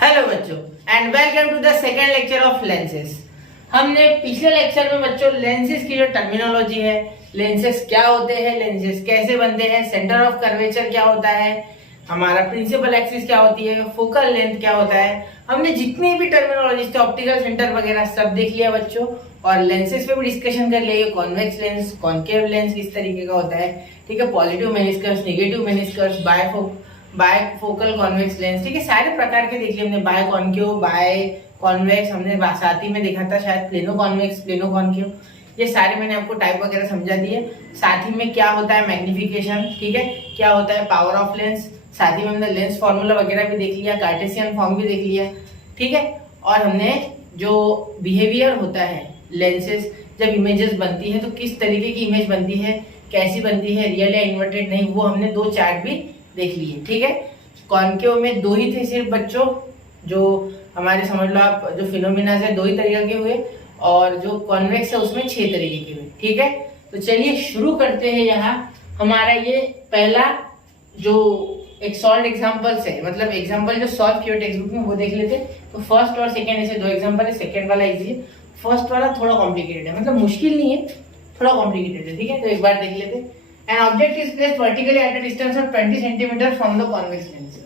Hello बच्चों and welcome to the second lecture of lenses. हमने पिछले लेक्चर में बच्चों लेंसेज की जो टर्मिनोलॉजी है, लेंसेज क्या होते हैं, लेंसेज कैसे बनते हैं, सेंटर ऑफ कर्वेचर क्या होता है, हमारा प्रिंसिपल एक्सिस क्या होती है, फोकल लेंथ क्या होता है, हमने जितनी भी टर्मिनोलॉजी थे ऑप्टिकल सेंटर वगैरह सब देख लिया बच्चों। और लेंसेज पे भी डिस्कशन कर लिया, कॉन्वेक्स लेंस, कॉन्केव लेंस किस तरीके का होता है, ठीक है, positive meniscus, negative meniscus, bifocal convex lens, ठीक है, सारे प्रकार के देख लिए हमने। बाय कॉन्केव, बाय कॉन्वेक्स, हमने साथ ही में देखा था शायद प्लेनो कॉन्वेक्स, प्लेनो कॉन्केव, ये सारे मैंने आपको टाइप वगैरह समझा दिए। साथ ही में क्या होता है मैग्निफिकेशन, ठीक है, क्या होता है पावर ऑफ लेंस, साथ ही में हमने लेंस फॉर्मूला वगैरह भी देख लिया, कार्टेशियन फॉर्म भी देख लिया, ठीक है। और हमने जो बिहेवियर होता है लेंसेज जब इमेजेस बनती है तो किस तरीके की इमेज बनती है, कैसी बनती है, रियल या इन्वर्टेड नहीं, वो हमने दो चार्ट भी देख लिए, ठीक है। कॉन्केव में दो ही थे सिर्फ बच्चों, जो हमारे समझ लो आप जो फिनोमिना है दो ही तरीके के हुए, और जो कॉन्वेक्स है उसमें 6 तरीके के हुए, ठीक है। तो चलिए शुरू करते हैं। यहाँ हमारा ये पहला जो एक सॉल्व एग्जांपल्स है, मतलब एग्जांपल जो सॉल्व किया टेक्स्ट बुक में वो देख लेते। तो फर्स्ट और सेकंड ऐसे दो एग्जांपल है, सेकंड वाला इजी है, फर्स्ट वाला थोड़ा कॉम्प्लिकेटेड है, मतलब मुश्किल नहीं है, थोड़ा कॉम्प्लिकेटेड है, ठीक है। तो एक बार देख लेते। An object is placed vertically at a distance of 20 cm from the convex lens.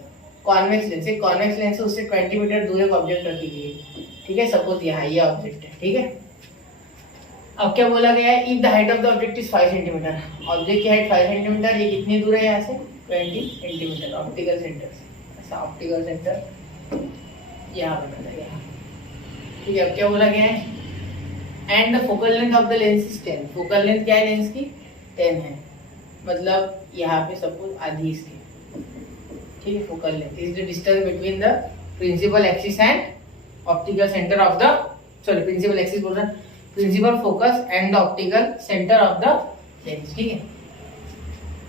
Convex lens, एक convex lens से उससे 20 मीटर दूर एक ऑब्जेक्ट रखी गई है, ठीक है। सपोज यहाँ ये ऑब्जेक्ट है, ठीक है। अब क्या बोला गया है, if the height of the object is 5 centimetre, object की हाइट 5 सेंटीमीटर, ये कितनी दूर है यहाँ से 20 सेंटीमीटर ऑप्टिकल सेंटर से। ऐसा ऑप्टिकल सेंटर यहाँ पर बना गया, ठीक है। अब क्या बोला गया है, and the focal length of the lens is 10। Focal length क्या है लेंस की 10 है, मतलब यहाँ पे सपोज आधी इसकी, ठीक है। Focal length is the distance between the principal axis and optical centre of the, sorry principal axis बोल रहा, principal focus and the optical centre of the lens, ठीक है।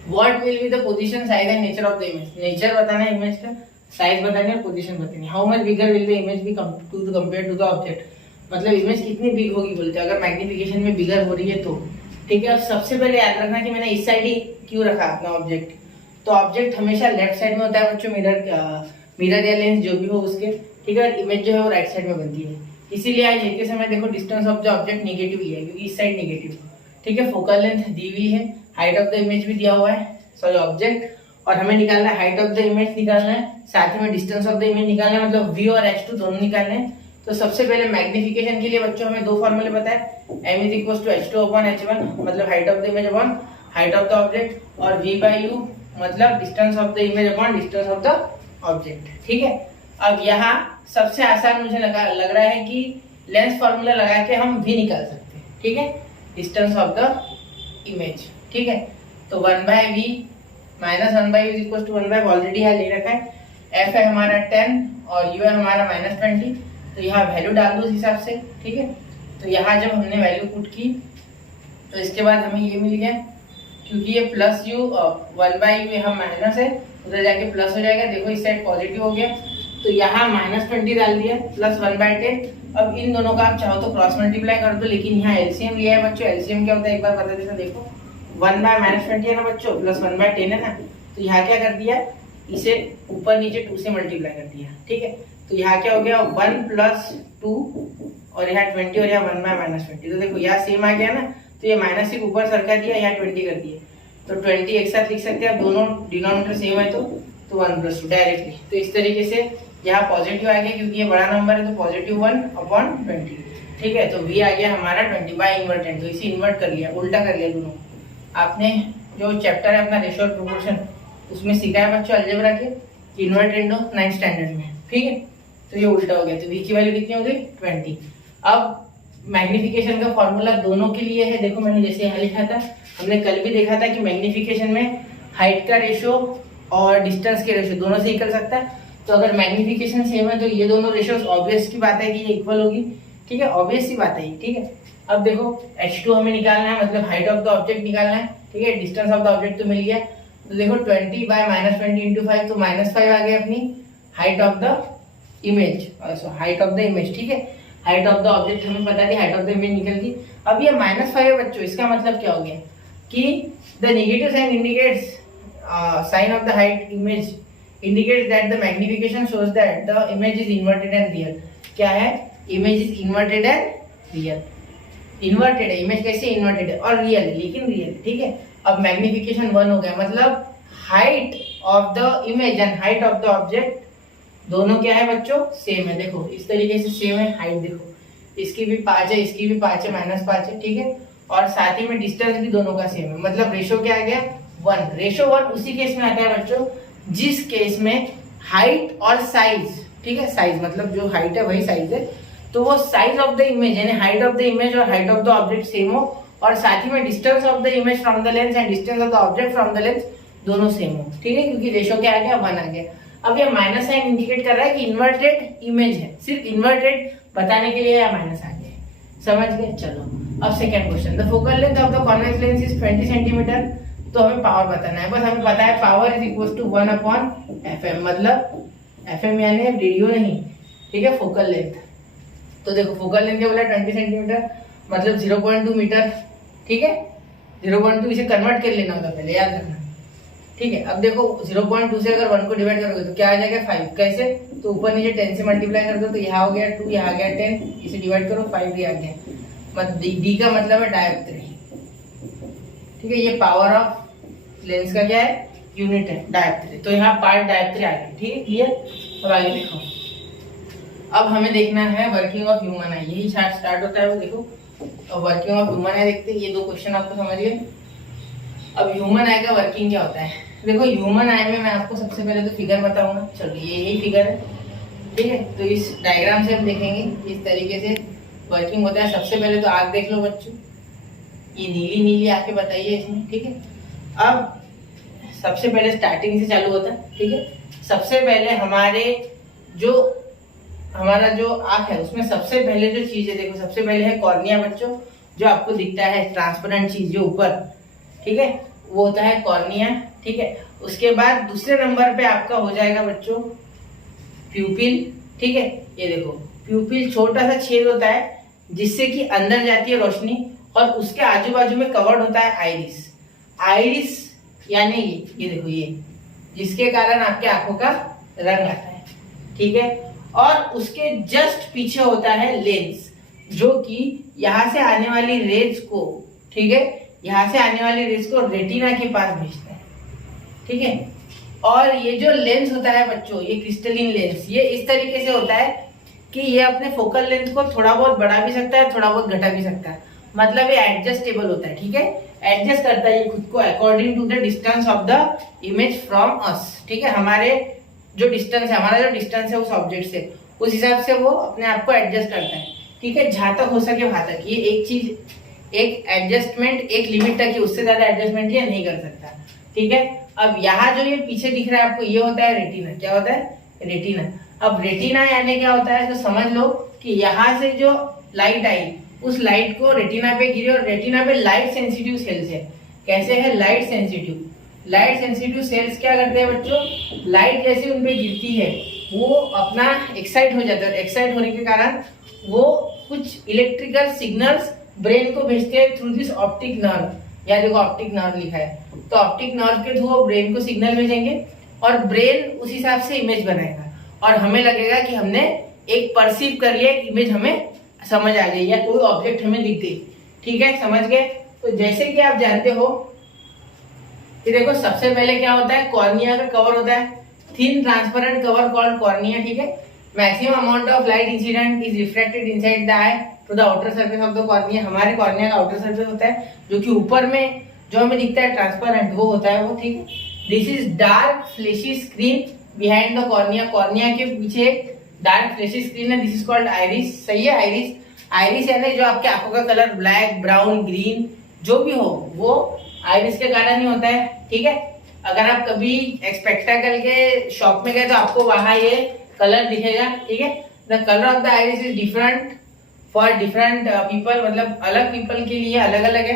What will be the position, size and nature of the image, nature बताना है image का, size बतानी है, position बतानी है। How much bigger will the image be compare to the object, मतलब इमेज कितनी बिग होगी बोलते हैं, अगर मैग्निफिकेशन में बिगर हो रही है तो, ठीक है। अब सबसे पहले याद रखना कि मैंने इस साइड ही क्यों रखा अपना ऑब्जेक्ट, तो ऑब्जेक्ट हमेशा लेफ्ट साइड में होता है बच्चों, मिरर या लेंस जो भी हो उसके, ठीक है। इमेज जो है वो राइट साइड में बनती है, इसीलिए आज लेते समय देखो distance of the object negative लिया है, क्योंकि इस साइड नेगेटिव, ठीक है। फोकल लेंथ दी हुई है, हाइट ऑफ द इमेज भी दिया हुआ है, सॉरी ऑब्जेक्ट, और हमें निकालना है हाइट ऑफ द इमेज निकालना है, साथ ही में डिस्टेंस ऑफ द इमेज निकालना है, मतलब v और h2 दोनों निकालने हैं। तो सबसे पहले मैग्निफिकेशन के लिए बच्चों हमें दो फॉर्मूले बताए, m = h2/h1, मतलब height of the image upon height of the object, और v/u मतलब distance of the image upon distance of the object, ठीक है। अब यहाँ सबसे आसान मुझे लग रहा है कि लेंस फॉर्मूला लगा के हम v निकाल सकते हैं, ठीक है, डिस्टेंस ऑफ द इमेज, ठीक है। तो 1/v minus 1/u equal to 1/, already यहाँ ले रखा है, f है हमारा 10 और u है हमारा -20, तो यहाँ वैल्यू डाल दो उस हिसाब से, ठीक है। तो यहाँ जब हमने वैल्यू पुट की तो इसके बाद हमें ये मिल गया, क्योंकि ये प्लस u 1/u यहाँ माइनस है, उधर जाके प्लस हो जाएगा, देखो इस साइड पॉजिटिव हो गया, तो यहाँ -20 डाल दिया प्लस 1/10। अब इन दोनों का आप चाहो तो क्रॉस मल्टीप्लाई कर दो, लेकिन यहाँ एलसीएम लिया है बच्चों, एलसीएम क्या होता है एक बार बता देता, देखो 1/-20 है ना बच्चों, प्लस 1/10 है ना, तो यहाँ क्या कर दिया, इसे ऊपर नीचे 2 से मल्टीप्लाई कर दिया, ठीक है। तो यहाँ क्या हो गया 1 + 2 और यहाँ 20 और यहाँ 1/-20, तो देखो यहाँ सेम आ गया ना, तो ये माइनस से ऊपर सरका दिया, यहाँ 20 कर दिया, तो 20 एक साथ लिख सकते हैं आप, दोनों डिनोमिनेटर सेम है तो 1 + 2 डायरेक्टली। तो इस तरीके से यहाँ पॉजिटिव आ गया, क्योंकि ये बड़ा नंबर है तो +1/20, ठीक है। तो v आ गया हमारा 20 बाय इन्वर्टेंट, तो इसे इन्वर्ट कर लिया, उल्टा कर लिया दोनों। आपने जो चैप्टर है अपना रेशियो और प्रोपोर्शन उसमें सीखा है बच्चों अलजेब्रा के, इन्वर्टेंडो 9th स्टैंडर्ड में, ठीक है। तो ये उल्टा हो गया, तो v की वैल्यू कितनी हो गई 20। अब मैग्निफिकेशन का फॉर्मूला दोनों के लिए है, देखो मैंने जैसे यहाँ लिखा था, हमने कल भी देखा था कि मैग्निफिकेशन में हाइट का रेशियो और डिस्टेंस के रेशियो दोनों से निकल सकता है। तो अगर मैग्निफिकेशन सेम है तो ये दोनों रेशियोस ऑब्वियस की बात है कि ये इक्वल होगी, ठीक है, ऑब्वियस सी बात है, ठीक है। अब देखो h2 हमें निकालना है, मतलब हाइट ऑफ द ऑब्जेक्ट निकालना है, ठीक है, डिस्टेंस ऑफ द ऑब्जेक्ट तो मिल गया, तो देखो 20 बाय -20 × 5, तो -5 आ गया अपनी height of the image, height of the image, ठीक है। हाइट ऑफ द ऑब्जेक्ट हमें पता थी, हाइट ऑफ द इमेज निकल गई। अब ये -5 है बच्चों, इसका मतलब क्या हो गया कि the negative sign indicates sign of the height image indicates that the magnification shows that the image is inverted and real. क्या है? Image is inverted and real. Inverted है इमेज, कैसे इन्वर्टेड है, और रियल है लेकिन रियल, ठीक है। अब मैग्निफिकेशन 1 हो गया, मतलब height of the image and height of the object दोनों क्या है बच्चों? सेम है। देखो इस तरीके से सेम है। हाइट देखो, इसकी भी 5 है, इसकी भी 5 है, -5 है, ठीक है। और साथ ही में डिस्टेंस भी दोनों का सेम है, मतलब रेशो क्या आ गया? 1। रेशो 1 उसी केस में आता है बच्चों जिस केस में हाइट और साइज, ठीक है, साइज मतलब जो हाइट है वही साइज है, तो वो साइज ऑफ द इमेज यानी हाइट ऑफ द इमेज और height of the object same हो, और साथ ही में distance of the image from the lens and distance of the object from the lens दोनों सेम हो, ठीक है, क्योंकि रेशो क्या आ गया? 1 आ गया। अब ये माइनस साइन इंडिकेट कर रहा है कि इन्वर्टेड इमेज है, सिर्फ इन्वर्टेड बताने के लिए या माइनस आ गया, समझ गए? चलो अब second question, the focal length of the convex lens is 20 centimetre. तो हमें पावर बताना है, बस हमें पता है power is equal to 1/fm, मतलब fm यानी रेडियो नहीं, ठीक है, फोकल लेंथ। तो देखो फोकल लेंथ क्या बोला? 20 सेंटीमीटर, मतलब 0.2 मीटर, ठीक है। 0.2 इसे कन्वर्ट कर लेना होगा पहले, याद रखना, ठीक है। अब देखो 0.2 से अगर 1 को डिवाइड करोगे तो क्या आ जाएगा? 5। कैसे? तो ऊपर नीचे 10 से मल्टीप्लाई कर दो, तो यहाँ हो गया 2, यहाँ आ गया 10, इसे डिवाइड करो 5 भी आ गया। मतलब डी का मतलब है डायोप्ट्री, ठीक है। ये पावर ऑफ लेंस का क्या है? यूनिट है, डायोप्ट्री। तो यहाँ पार्ट डायोप्ट्री आ गया, ठीक है, क्लियर। अब आगे देखो, अब हमें देखना है वर्किंग ऑफ ह्यूमन आई, यही स्टार्ट होता है वो, देखो। अब वर्किंग ऑफ ह्यूमन आई देखते हैं, ये 2 क्वेश्चन आपको समझ गए। अब ह्यूमन आई का वर्किंग क्या होता है? देखो ह्यूमन आई में मैं आपको सबसे पहले तो फिगर बताऊंगा। चलो ये यही फिगर है, ठीक है। तो इस डायग्राम से हम देखेंगे इस तरीके से वर्किंग होता है। सबसे पहले तो आँख देख लो बच्चों, ये नीली नीली आंखें बताइए इसमें, ठीक है। अब सबसे पहले स्टार्टिंग से चालू होता है, ठीक है। सबसे पहले हमारा जो आंख है उसमें सबसे पहले जो चीज है, देखो सबसे पहले है कॉर्निया बच्चों, जो आपको दिखता है ट्रांसपेरेंट चीज जो ऊपर, ठीक है, वो होता है कॉर्निया, ठीक है। उसके बाद दूसरे नंबर पे आपका हो जाएगा बच्चों प्यूपिल, ठीक है। ये देखो प्यूपिल छोटा सा छेद होता है जिससे कि अंदर जाती है रोशनी, और उसके आजू बाजू में कवर्ड होता है आइरिस। आइरिस यानी ये देखो ये, जिसके कारण आपके आंखों का रंग आता है, ठीक है। और उसके जस्ट पीछे होता है लेंस, जो कि यहाँ से आने वाली रेज को, ठीक है, यहाँ से आने वाली रेज को रेटिना के पास भेजता है, ठीक है। और ये जो लेंस होता है बच्चों, ये क्रिस्टलिन लेंस, ये इस तरीके से होता है कि ये अपने फोकल लेंथ को थोड़ा बहुत बढ़ा भी सकता है, थोड़ा बहुत घटा भी सकता है, मतलब ये एडजस्टेबल होता है, ठीक है। एडजस्ट करता है ये खुद को according to the distance of the image from us, ठीक है। हमारा जो डिस्टेंस है उस ऑब्जेक्ट से, उस हिसाब से वो अपने आप को एडजस्ट करता है, ठीक है, जहां तक हो सके वहां तक। ये एक चीज, एक एडजस्टमेंट एक लिमिट तक ही, उससे ज्यादा एडजस्टमेंट ये नहीं कर सकता, ठीक है। अब यहाँ जो ये पीछे दिख रहा है आपको, ये होता है रेटिना। क्या होता है? रेटिना। अब रेटिना यानी क्या होता है, तो समझ लो कि यहाँ से जो लाइट आई, उस लाइट को रेटिना पे गिरी, और रेटिना पे लाइट सेंसिटिव सेल्स है। कैसे है? Light sensitive. Light sensitive sales क्या करते हैं बच्चों? लाइट जैसे उन पे गिरती है वो अपना एक्साइट हो जाता है, एक्साइट होने के कारण वो कुछ इलेक्ट्रिकल सिग्नल्स ब्रेन को भेजते हैं थ्रू दिस ऑप्टिक नर्व। या देखो ऑप्टिक नर्व लिखा है, तो ऑप्टिक नर्व के थ्रू वो ब्रेन को सिग्नल भेजेंगे, और ब्रेन उस हिसाब से इमेज बनाएगा, और हमें लगेगा कि हमने एक परसीव कर लिया, एक इमेज हमें समझ आ गई, या कोई ऑब्जेक्ट हमें दिख गई, ठीक है, समझ गए। तो जैसे कि आप जानते हो कि देखो सबसे पहले क्या होता है, कॉर्निया का कवर होता है, thin transparent cover called cornea, ठीक है। Maximum amount of light incident is reflected inside the eye to the outer surface of the cornea. हमारे कॉर्निया का आउटर सरफेस होता है, जो कि ऊपर में जो हमें दिखता है ट्रांसपेरेंट, वो होता है वो, ठीक है। This is dark fleshy screen behind the cornea. Cornea के पीछे एक डार्क फ्लेशी स्क्रीन है, दिस इज कॉल्ड आइरिस। सही है, आइरिस। आइरिस यानी जो आपके आंखों का कलर ब्लैक, ब्राउन, ग्रीन जो भी हो, वो आइरिस के कारण ही होता है, ठीक है। अगर आप कभी स्पेक्टेकल के शॉप में गए तो आपको वहां ये कलर दिखेगा, ठीक है। The colour of the iris is different for different people, मतलब अलग पीपल के लिए अलग अलग है,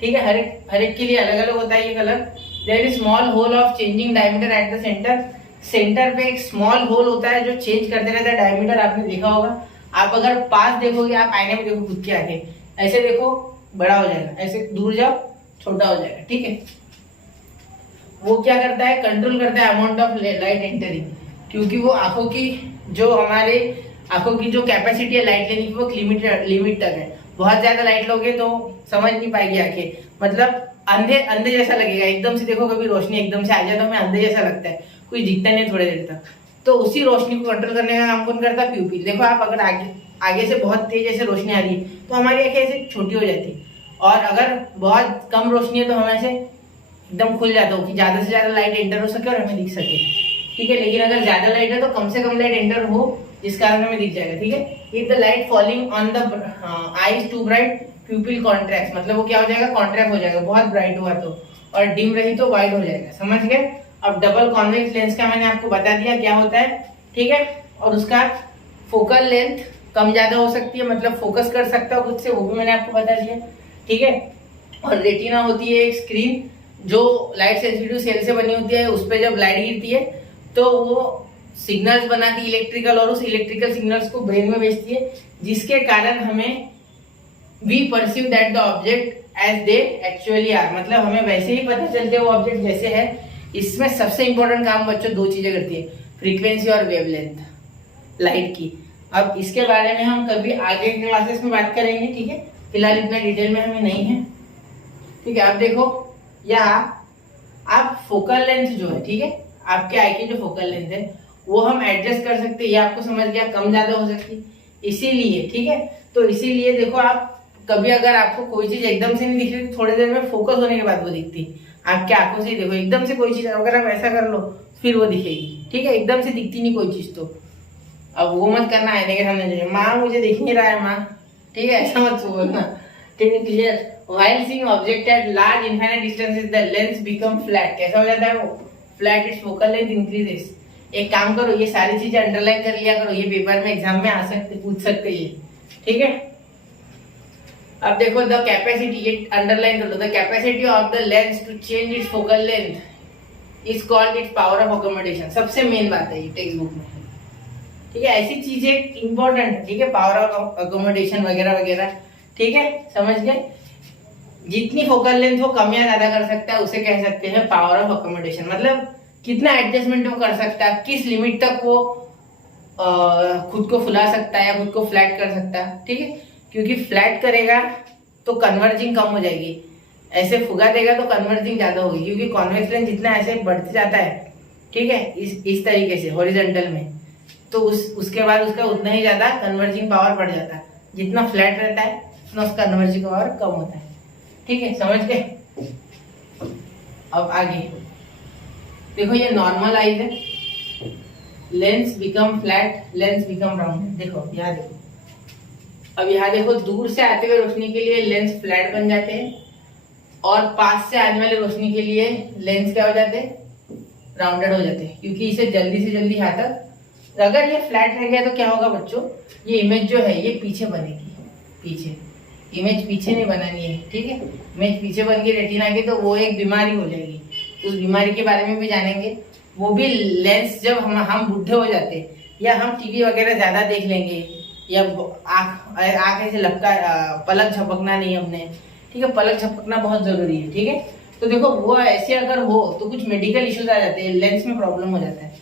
ठीक है। हर एक के लिए अलग अलग होता है ये colour. There is small hole of changing diameter at the centre. Centre पे एक स्मॉल होल होता है जो चेंज करते रहता है डायमीटर, आपने देखा होगा। आप अगर पास देखोगे, आप आईने में देखो खुद के आगे, ऐसे देखो बड़ा हो जाएगा, ऐसे दूर जाओ छोटा हो जाएगा, ठीक है। वो क्या करता है, कंट्रोल करता है अमाउंट ऑफ लाइट एंटरिंग, क्योंकि वो आंखों की जो हमारे आंखों की जो कैपेसिटी है लाइट लेने की वो लिमिट तक है। बहुत ज्यादा लाइट लोगे तो समझ नहीं पाएगी आंखें, मतलब अंधे अंधे जैसा लगेगा। एकदम से देखो कभी रोशनी एकदम से आ जाए तो हमें अंधे जैसा लगता है, कुछ दिखता नहीं थोड़ी देर तक। तो उसी रोशनी को कंट्रोल करने का काम कौन करता है, प्यूपिल। देखो आप अगर आगे से बहुत तेज ऐसे रोशनी आ रही है तो हमारी आंखें ऐसे छोटी हो जाती, और अगर बहुत कम रोशनी है तो हम ऐसे एकदम खुल जाता हो कि ज्यादा से ज्यादा लाइट एंटर हो सके और हमें दिख सके, ठीक है। लेकिन अगर ज्यादा लाइट है तो कम से कम लाइट एंटर हो जिस कारण हमें दिख जाएगा, ठीक है। If the light falling on the eyes too bright pupil contract, मतलब वो क्या हो जाएगा, कॉन्ट्रैक्ट हो जाएगा बहुत ब्राइट हुआ तो, और डिम रही तो वाइड हो जाएगा, समझ गए। अब डबल कॉन्वेक्स लेंस का मैंने आपको बता दिया क्या होता है, ठीक है। और उसका फोकल लेंथ कम ज्यादा हो सकती है, मतलब फोकस कर सकता है खुद से, वो भी मैंने आपको बता दिया, ठीक है। और रेटिना होती है एक स्क्रीन जो लाइट सेंसिटिव सेल से बनी होती है, उस पर जब लाइट गिरती है तो वो सिग्नल्स बनाती है इलेक्ट्रिकल, और उस इलेक्ट्रिकल सिग्नल्स को ब्रेन में भेजती है, जिसके कारण हमें we perceive that the object as they actually are, मतलब हमें वैसे ही पता चलते हैं वो ऑब्जेक्ट जैसे है। इसमें सबसे इंपॉर्टेंट काम बच्चों दो चीजें करती है, फ्रीक्वेंसी और वेवलेंथ लाइट की। अब इसके बारे में हम कभी आगे के क्लासेस में बात करेंगे, ठीक है। फिलहाल इतना डिटेल में हमें नहीं है, ठीक है। अब देखो यहाँ आप फोकल लेंथ जो है, ठीक है, आपके आई की जो फोकल लेंथ है वो हम एडजस्ट कर सकते हैं, ये आपको समझ गया, कम ज्यादा हो सकती है इसीलिए, ठीक है। तो इसीलिए देखो आप कभी अगर आपको कोई चीज एकदम से नहीं दिख रही तो थोड़ी देर में फोकस होने के बाद वो दिखती, आपके आंखों से देखो एकदम से कोई चीज अगर आप ऐसा कर लो फिर वो दिखेगी, ठीक है। एकदम से दिखती नहीं कोई चीज तो अब वो मत करना आईने के सामने जाइए, माँ मुझे दिख नहीं रहा है माँ, ठीक है, ऐसा मत बोलना, ठीक है, clear. While seeing object at large infinite distances, the lens become flat. कैसा हो जाता है वो flat, it's focal length increases. एक काम करो, ये सारी चीजें अंडरलाइन कर लिया करो, ये पेपर में एग्जाम में आ सकते, पूछ सकते ये, ठीक है। अब देखो द कैपेसिटी, ये अंडरलाइन कर लो, the capacity of the lens to change its focal length is called its power of accommodation. सबसे मेन बात है ये टेक्स्ट बुक में, ठीक है। ऐसी चीजें इंपॉर्टेंट है, ठीक है, पावर ऑफ अकोमोडेशन वगैरह वगैरह, ठीक है, समझ गए। जितनी फोकल लेंथ वो कम या ज्यादा कर सकता है उसे कह सकते हैं पावर ऑफ अकोमोडेशन, मतलब कितना एडजस्टमेंट वो कर सकता है, किस लिमिट तक वो खुद को फुला सकता है या खुद को फ्लैट कर सकता है, ठीक है। क्योंकि फ्लैट करेगा तो कन्वर्जिंग कम हो जाएगी, ऐसे फुगा देगा तो कन्वर्जिंग ज्यादा होगी, क्योंकि कॉन्वेक्स लेंस जितना ऐसे बढ़ते जाता है, ठीक है, इस तरीके से हॉरिजॉन्टल में, तो उसके बाद उसका उतना ही ज्यादा कन्वर्जिंग पावर बढ़ जाता है। जितना फ्लैट रहता है उतना उसका कन्वर्जिंग पावर कम होता है, ठीक है, समझ गए। अब आगे देखो ये नॉर्मल आइज है, lens become flat, lens become round, देखो यहाँ देखो। अब यहाँ देखो दूर से आते हुए रोशनी के लिए लेंस फ्लैट बन जाते हैं, और पास से आने वाली रोशनी के लिए लेंस क्या हो जाते हैं, राउंडेड हो जाते हैं, क्योंकि इसे जल्दी से जल्दी यहाँ तक, अगर ये फ्लैट रह गया तो क्या होगा बच्चों, ये इमेज जो है ये पीछे बनेगी, पीछे इमेज पीछे नहीं बनानी है, ठीक है। इमेज पीछे बन गई रेटिना की तो वो एक बीमारी हो जाएगी, उस बीमारी के बारे में भी जानेंगे। वो भी लेंस जब हम बूढ़े हो जाते या हम टीवी वगैरह ज्यादा देख लेंगे, या आँख ऐसे लपका, पलक झपकना नहीं हमने, ठीक है, पलक झपकना बहुत जरूरी है, ठीक है। तो देखो वो ऐसे अगर हो तो कुछ मेडिकल इश्यूज आ जाते हैं, लेंस में प्रॉब्लम हो जाता है।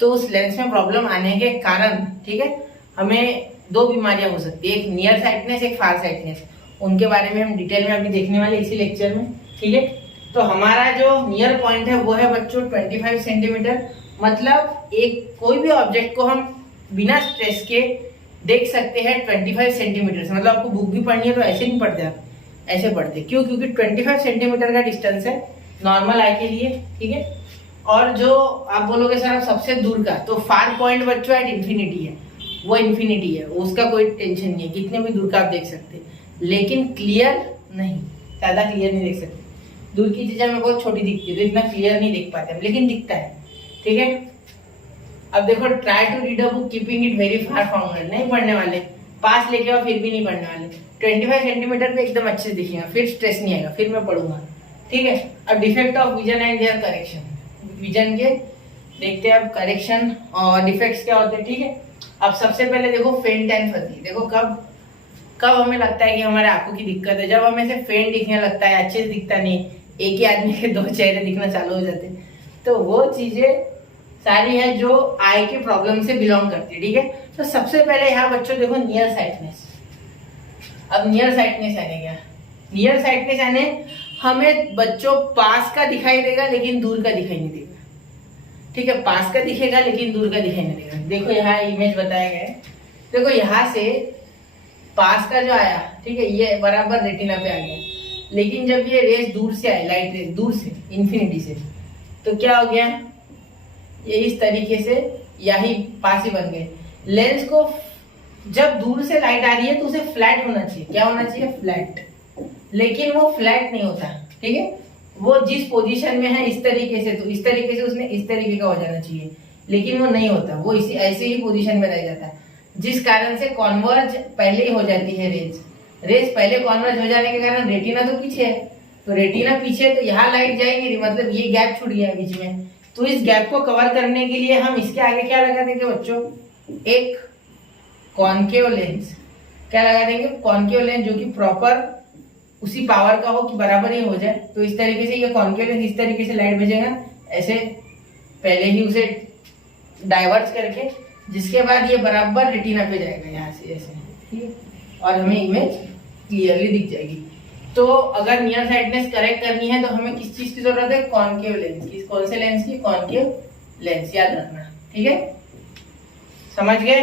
तो उस लेंस में प्रॉब्लम आने के कारण, ठीक है, हमें दो बीमारियां हो सकती है, एक नियर साइटनेस, एक फार साइटनेस। उनके बारे में हम डिटेल में अभी देखने वाले इसी लेक्चर में, ठीक है। तो हमारा जो नियर पॉइंट है वो है बच्चों 25 सेंटीमीटर, मतलब एक कोई भी ऑब्जेक्ट को हम बिना स्ट्रेस के देख सकते हैं 25 सेंटीमीटर से। मतलब आपको बुक भी पढ़नी है तो ऐसे नहीं पढ़ते आप, ऐसे पढ़ते, क्यों, क्योंकि 25 सेंटीमीटर का डिस्टेंस है नॉर्मल आई के लिए, ठीक है। और जो आप बोलोगे सर सबसे दूर का, तो फार पॉइंट बच्चों एट इन्फिनिटी है, वो इन्फिनिटी है, उसका कोई टेंशन नहीं है, कितने भी दूर का आप देख सकते हैं, लेकिन क्लियर नहीं, ज्यादा क्लियर नहीं देख सकते। दूर की चीजें हमें बहुत छोटी दिखती है तो इतना क्लियर नहीं देख पाते हम, लेकिन दिखता है, ठीक है। अब देखो try to read a book keeping it very far from it, नहीं पढ़ने वाले, पास लेके आओ फिर भी नहीं पढ़ने वाले। 25 सेंटीमीटर पे एकदम अच्छे से दिखेगा, फिर स्ट्रेस नहीं आएगा, फिर मैं पढ़ूंगा, ठीक है। अब defect of vision and their correction, vision के देखते हैं अब करेक्शन और डिफेक्ट्स क्या होते हैं, ठीक है। अब सबसे पहले देखो फेंट एंड फजी, देखो कब हमें लगता है कि हमारे आंखों की दिक्कत है, जब हमें से फेंट दिखने लगता है, अच्छे से दिखता नहीं, एक ही आदमी के दो चेहरे दिखना चालू हो जाते हैं, तो वो चीजें सारी है जो आई के प्रॉब्लम से बिलोंग करती है। ठीक है, तो सबसे पहले यहाँ बच्चों देखो नियर साइटनेस। अब नियर साइटनेस आने क्या, नियर साइटनेस आने हमें बच्चों पास का दिखाई देगा लेकिन दूर का दिखाई नहीं देगा। ठीक है, पास का दिखेगा लेकिन दूर का दिखाई नहीं देगा। देखो यहाँ इमेज बताया गया है, देखो यहाँ से पास का जो आया, ठीक है, ये बराबर रेटिना पे आ गया, लेकिन जब ये रेस दूर से आए, लाइट रेस दूर से इन्फिनिटी से, तो क्या हो गया, ये इस तरीके से यही पास ही बन गए। लेंस को जब दूर से लाइट आ रही है तो उसे फ्लैट होना चाहिए, क्या होना चाहिए, फ्लैट, लेकिन वो फ्लैट नहीं होता। ठीक है, वो जिस पोजीशन में है इस तरीके से, तो इस तरीके से उसने इस तरीके का हो जाना चाहिए, लेकिन वो नहीं होता, वो इसी ऐसे ही पोजीशन में रह जाता है, जिस कारण से कॉन्वर्ज पहले ही हो जाती है रेस पहले कॉन्वर्ज हो जाने के कारण रेटिना तो पीछे है, तो रेटिना पीछे, तो यहाँ लाइट जाएगी, मतलब ये गैप छूट गया बीच में, तो इस गैप को कवर करने के लिए हम इसके आगे क्या लगा देंगे बच्चों, एक कॉनकेव लेंस। क्या लगा देंगे, कॉनकेव लेंस, जो कि प्रॉपर उसी पावर का हो कि बराबर ही हो जाए। तो इस तरीके से ये कॉनकेव लेंस इस तरीके से लाइट भेजेगा, ऐसे पहले ही उसे डाइवर्ट करके, जिसके बाद ये बराबर रेटिना पे जाएगा यहाँ से ऐसे, ठीक है, और हमें इमेज क्लियरली दिख जाएगी। तो अगर नियर साइटनेस करेक्ट करनी है तो हमें किस चीज की जरूरत है, कॉनकेव लेंस की। कौन से लेंस की, कॉनकेव लेंस, याद रखना। ठीक है, समझ गए।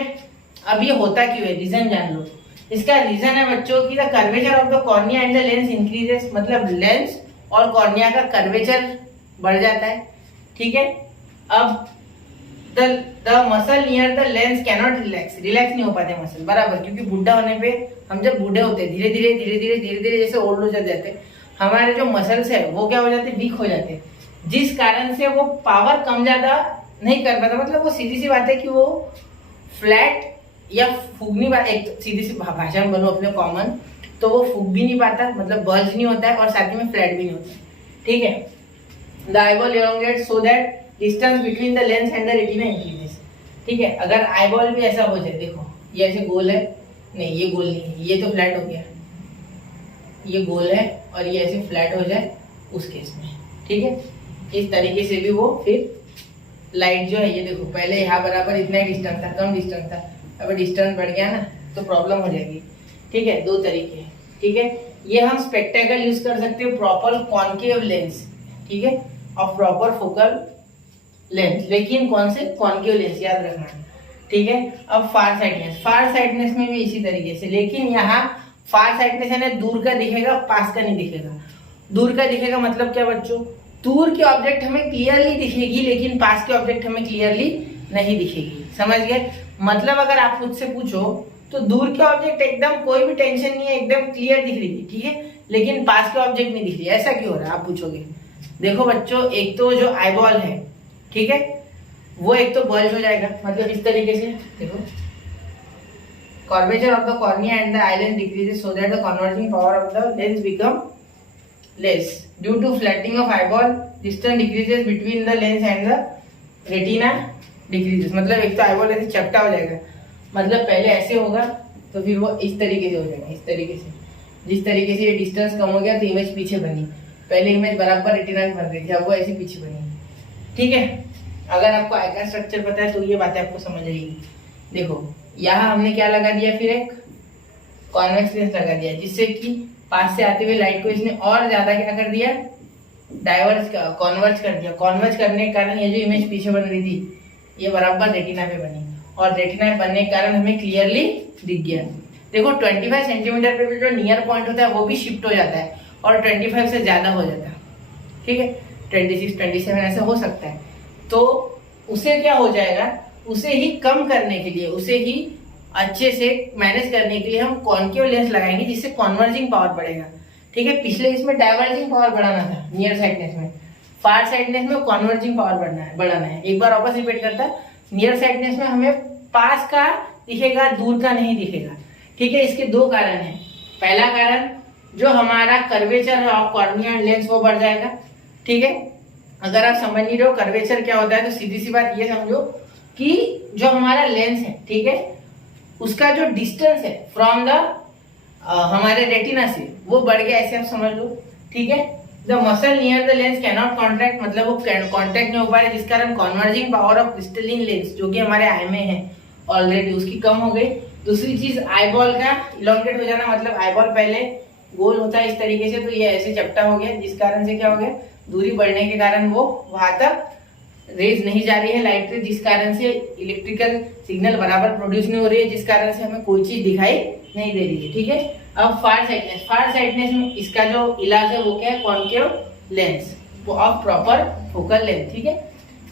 अब ये होता क्यों है, रीजन जान लो। इसका रीजन है बच्चों की, the curvature of the cornea and the lens increases, मतलब लेंस और कॉर्निया का कर्वेचर बढ़ जाता है। ठीक है, अब the muscle near the lens cannot relax नहीं हो पाते मसल, बराबर, क्योंकि बुढ़ा होने पे, हम जब बूढ़े होते हैं धीरे धीरे जैसे ओल्ड हो जाते हैं, हमारे जो मसल्स है वो क्या हो जाते हैं, वीक हो जाते हैं, जिस कारण से वो पावर कम ज्यादा नहीं कर पाता। मतलब वो सीधी सी बात है कि वो फ्लैट या फूकनी बात, एक सीधी सी भाषा में बनो अपने कॉमन, तो वो फूक भी नहीं पाता, मतलब बल्ज नहीं होता है, और साथ में फ्लैट भी नहीं होता है। ठीक है, the eyeball elongate so that distance between the lens and the retina increases. ठीक है, अगर आईबॉल भी ऐसा हो जाए, देखो ये ऐसे गोल है, नहीं ये गोल नहीं है, ये तो फ्लैट हो गया, ये गोल है और ये ऐसे फ्लैट हो जाए उस केस में। ठीक है, इस तरीके से भी वो फिर लाइट जो है, ये देखो पहले यहाँ बराबर इतना ही डिस्टेंस था, कम डिस्टेंस था, अब डिस्टेंस बढ़ गया ना, तो प्रॉब्लम हो जाएगी। ठीक है, दो तरीके हैं। ठीक है, ये हम स्पेक्टेकल यूज कर सकते हैं, प्रॉपर कॉनकेव लेंस, ठीक है, और प्रॉपर फोकल लेंस, लेकिन कौन से, कॉनकेव लेंस, याद रखना। ठीक है, अब फार साइडनेस में भी इसी तरीके से, लेकिन यहाँ फार साइडनेस है ना, दूर का दिखेगा, पास का नहीं दिखेगा। दूर का दिखेगा मतलब क्या बच्चों, दूर की ऑब्जेक्ट हमें क्लियरली दिखेगी, लेकिन पास की ऑब्जेक्ट हमें क्लियरली नहीं दिखेगी। समझ गए, मतलब अगर आप मुझसे पूछो तो दूर के ऑब्जेक्ट एकदम कोई भी टेंशन नहीं है, एकदम क्लियर दिख रही है, ठीक है, लेकिन पास के ऑब्जेक्ट नहीं दिख रही, ऐसा क्यों हो रहा है आप पूछोगे। देखो बच्चों, एक तो जो आईबॉल है, ठीक है, वो एक तो बल्ज हो जाएगा, मतलब इस तरीके से, देखो curvature of the cornea and the eye lens decreases so that the converging power of the lens become less due to flatting of eyeball, distance decreases between the lens and the retina decreases. मतलब एक तो eyeball ऐसे चपटा हो जाएगा, मतलब पहले ऐसे होगा तो फिर वो इस तरीके से हो जाएगा, इस तरीके से, जिस तरीके से ये डिस्टेंस कम हो गया तो इमेज पीछे बनी, पहले इमेज बराबर रेटिना में बन रही थी, अब वो ऐसे पीछे बनी। ठीक है, अगर आपको आई का स्ट्रक्चर पता है तो ये बातें आपको समझ आएगी। देखो यहाँ हमने क्या लगा दिया, फिर एक कॉन्वेक्स लेंस लगा दिया, जिससे कि पास से आते हुए लाइट को इसने और ज्यादा क्या कर दिया, कॉन्वर्ज कर दिया। कॉन्वर्ज करने के कारण ये जो इमेज पीछे बन रही थी ये बराबर रेटिना पे बनी, और रेटिना में बनने के कारण हमें क्लियरली दिख गया। देखो 25 सेंटीमीटर पे जो नियर पॉइंट होता है वो भी शिफ्ट हो जाता है, और 25 से ज्यादा हो जाता है। ठीक है, 26, 27 ऐसा हो सकता है, तो उसे क्या हो जाएगा, उसे ही कम करने के लिए, उसे ही अच्छे से मैनेज करने के लिए हम कॉनकेव लेंस लगाएंगे, जिससे कॉन्वर्जिंग पावर बढ़ेगा। ठीक है, पिछले इसमें डाइवर्जिंग पावर बढ़ाना था नियर साइडनेस में, फार साइडनेस में कॉन्वर्जिंग पावर बढ़ाना है। एक बार वापस रिपीट करता है, नियर साइडनेस में हमें पास का दिखेगा, दूर का नहीं दिखेगा। ठीक है, इसके दो कारण हैं। पहला कारण, जो हमारा curvature of cornea and lens वो बढ़ जाएगा। ठीक है, अगर आप समझ नहीं रहे हो कर्वेचर क्या होता है, तो सीधी सी बात ये समझो कि जो हमारा लेंस है, ठीक है, उसका जो डिस्टेंस है फ्रॉम द हमारे रेटिना से वो बढ़ गया, ऐसे आप समझ लो। ठीक है, the muscle near the lens can not contract, मतलब वो कॉन्ट्रैक्ट नहीं हो पा रहे, जिस कारण converging power of crystalline lens जो कि हमारे आई में है ऑलरेडी उसकी कम हो गई। दूसरी चीज आईबॉल का इलोंगेट हो जाना, मतलब आईबॉल पहले गोल होता है इस तरीके से, तो ये ऐसे चपटा हो गया, जिस कारण से क्या हो गया, दूरी बढ़ने के कारण वो वहां तक रेज नहीं जा रही है लाइट रे, जिस कारण से इलेक्ट्रिकल सिग्नल बराबर प्रोड्यूस नहीं हो रही है, जिस कारण से हमें कोई चीज दिखाई नहीं दे रही है। ठीक है, अब फार साइटनेस, फार साइटनेस में इसका जो इलाज है वो क्या है, concave lens of proper focal length. ठीक है,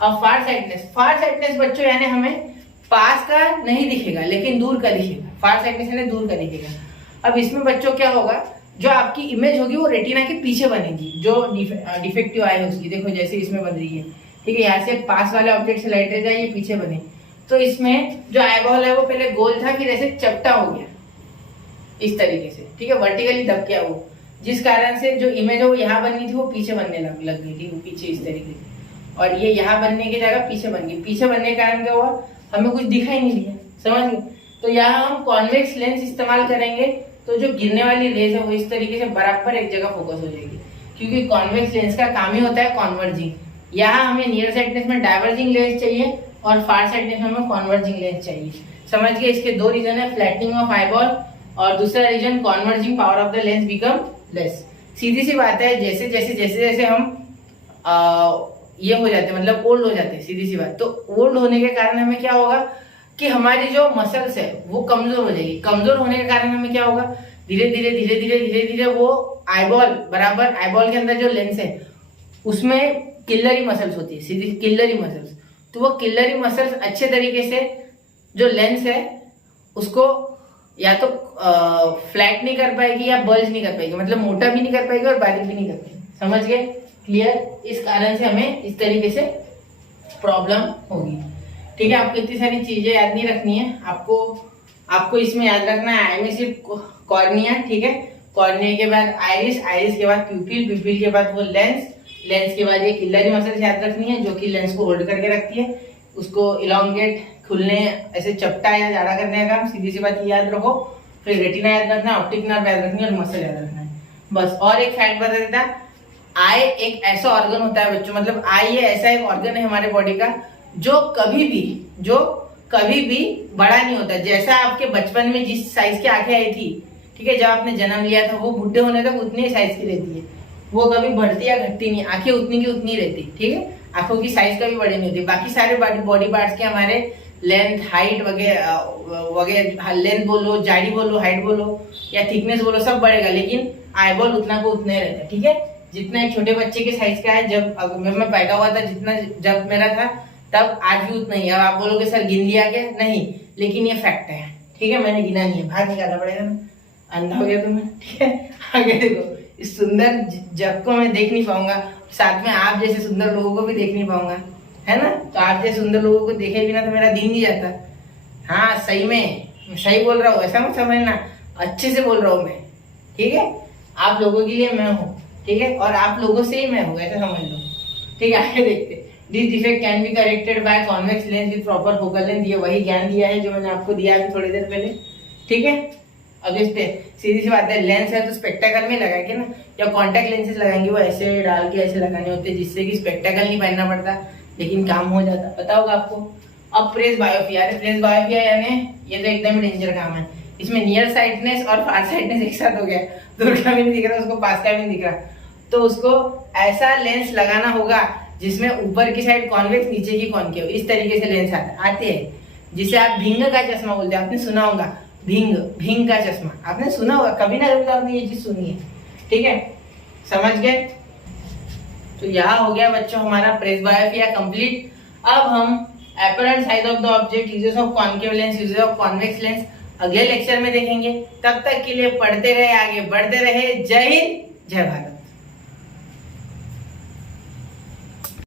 अब फार साइटनेस, फार साइटनेस बच्चों यानी हमें पास का नहीं दिखेगा लेकिन दूर का दिखेगा, फार साइटनेस यानी दूर का दिखेगा। अब इसमें बच्चों क्या होगा, जो आपकी इमेज होगी वो रेटिना के पीछे बनेगी, जो डिफेक्टिव आई है उसकी, देखो जैसे इसमें बन रही है। ठीक है, यहाँ से पास वाले ऑब्जेक्ट से लाइट जाए, ये पीछे बने, तो इसमें जो आईबॉल है वो पहले गोल था, फिर ऐसे चपटा हो गया इस तरीके से। ठीक है, वर्टिकली दब गया वो, जिस कारण से जो इमेज है वो यहाँ बननी थी वो पीछे बनने लग गई थी, वो पीछे इस तरीके से, और ये यहाँ बनने की जगह पीछे बन गई। पीछे बनने के कारण क्या हुआ, हमें कुछ दिखाई नहीं दिया, समझ गए। तो यहाँ हम कॉन्वेक्स लेंस इस्तेमाल करेंगे, तो जो गिरने वाली रेज है वो इस तरीके से बराबर एक जगह फोकस हो जाएगी, क्योंकि कॉन्वेक्स लेंस का काम ही होता है कॉन्वर्जिंग। यहाँ हमें नियर साइडनेस में डाइवर्जिंग लेंस चाहिए और फार साइडनेस में हमें कॉन्वर्जिंग लेंस चाहिए। समझ गए, इसके दो रीजन है, फ्लैटनिंग ऑफ आईबॉल और दूसरा reason converging power of the lens become less. सीधी सी बात है, जैसे जैसे जैसे जैसे हम ये हो जाते हैं, मतलब ओल्ड हो जाते हैं, सीधी सी बात। तो ओल्ड होने के कारण हमें क्या होगा कि हमारी जो मसल्स है वो कमजोर हो जाएगी। कमजोर होने के कारण हमें क्या होगा, धीरे धीरे धीरे धीरे धीरे धीरे वो आईबॉल बराबर, आईबॉल के अंदर जो लेंस है उसमें किल्लरी मसल्स होती है, सीधी किल्लरी मसल्स, तो वो किल्लरी मसल्स अच्छे तरीके से जो लेंस है उसको या तो फ्लैट नहीं कर पाएगी या बल्ज नहीं कर पाएगी, मतलब मोटा भी नहीं कर पाएगी और बारीक भी नहीं कर पाएगी। समझ गए, क्लियर। इस कारण से हमें इस तरीके से प्रॉब्लम होगी। ठीक है, आपको इतनी सारी चीजें याद नहीं रखनी है, आपको इसमें याद रखना है आई में सिर्फ कॉर्निया। ठीक है, कॉर्निया के बाद आइरिस, आइरिस के बाद प्यूपिल, प्यूपिल के बाद वो लेंस, लेंस के बाद ये किल्लरी मसल्स याद रखनी है जो कि लेंस को होल्ड करके रखती है, उसको इलोंगेट, खुलने, ऐसे चपटा या जाड़ा करने का काम, सीधी सी बात याद रखो। फिर रेटिना याद रखना है, ऑप्टिक नर्व याद रखनी है और मसल याद रखना है, बस। और एक फैक्ट बता देता, आई एक ऐसा ऑर्गन होता है बच्चों, मतलब आई ये ऐसा एक ऑर्गन है हमारे बॉडी का जो कभी भी बड़ा नहीं होता। जैसा आपके बचपन में जिस साइज की आंखें आई थी, ठीक है, जब आपने जन्म लिया था, वो बुढ़े होने तक उतनी साइज की रहती है, वो कभी बढ़ती या घटती नहीं, आंखें उतनी की उतनी रहती। ठीक है, आंखों की साइज कभी बड़ी नहीं होती। बाकी सारे बॉडी पार्ट्स के हमारे लेंथ, हाइट वगैरह, लेंथ बोलो, जाड़ी बोलो, हाइट बोलो या थिकनेस बोलो, सब बढ़ेगा, लेकिन आईबॉल उतना को उतना ही रहता है। ठीक है, जितना एक छोटे बच्चे के साइज का है, जब मैं पैदा हुआ था, जितना जब मेरा था तब आज भी उतना ही। अब आप बोलोगे सर गिन लिया क्या, नहीं, लेकिन ये फैक्ट है। ठीक है, मैंने गिना नहीं है, बाहर निकालना पड़ेगा ना, अंधा हो गया तुम्हें। ठीक है, आगे देखो, इस सुंदर जग को मैं देख नहीं पाऊंगा, साथ में आप जैसे सुंदर लोगों को भी देख नहीं पाऊंगा, है ना। तो आप जैसे सुंदर लोगों को देखे बिना तो मेरा दिन नहीं जाता। हाँ, सही में सही बोल रहा हूँ, ऐसा मत समझना, अच्छे से बोल रहा हूँ मैं। ठीक है, आप लोगों के लिए मैं हूँ, ठीक है, और आप लोगों से ही मैं हूँ, ऐसा समझ लो। ठीक है, आगे देखते। This defect can be corrected by convex lens with proper focal length. ये वही ज्ञान दिया है जो मैंने आपको दिया अभी थोड़ी देर पहले। ठीक है, अब इस पे सीधी सी बात है, लेंस है तो स्पेक्टेकल में लगाएंगे ना, या कॉन्टेक्ट लेंसेज लगाएंगे, वो ऐसे डाल के ऐसे लगाने होते हैं जिससे कि स्पेक्टेकल नहीं पहनना पड़ता, लेकिन काम हो जाता, पता होगा आपको। अब प्रेस बायोपिया, प्रेस बायोपिया यानी ये तो एकदम ही डेंजर काम है। इसमें नियर साइडनेस और फार साइडनेस एक साथ हो गया, दूर का भी नहीं दिख रहा, उसको पास का भी नहीं दिख रहा, तो उसको ऐसा लेंस लगाना होगा जिसमें ऊपर की साइड कॉन्वेक्स, नीचे की कॉन्केव, इस तरीके से लेंस आते हैं, जिसे आप भिंग का चश्मा बोलते हैं। आपने सुना होगा भिंग का चश्मा, आपने सुना होगा, कभी ना कभी आपने ये चीज सुनी है। ठीक है, समझ गए। तो यहाँ हो गया बच्चों हमारा प्रेस बायोपिया कंप्लीट। अब हम apparent size of the object, uses of concave lens, uses of convex lens अगले लेक्चर में देखेंगे। तब तक के लिए पढ़ते रहे, आगे बढ़ते रहे। जय हिंद, जय भारत।